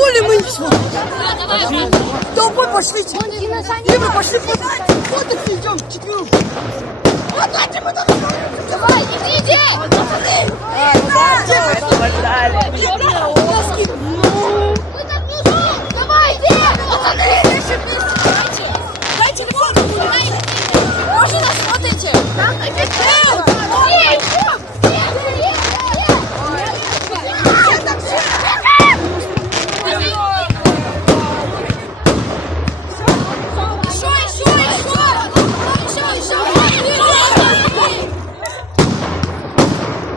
поле мы не смотрим. Толпой пошлите. Либо пошли вот и идем четвером. Давай, иди! Давай, иди! Дай телефон! Можно нас смотрите?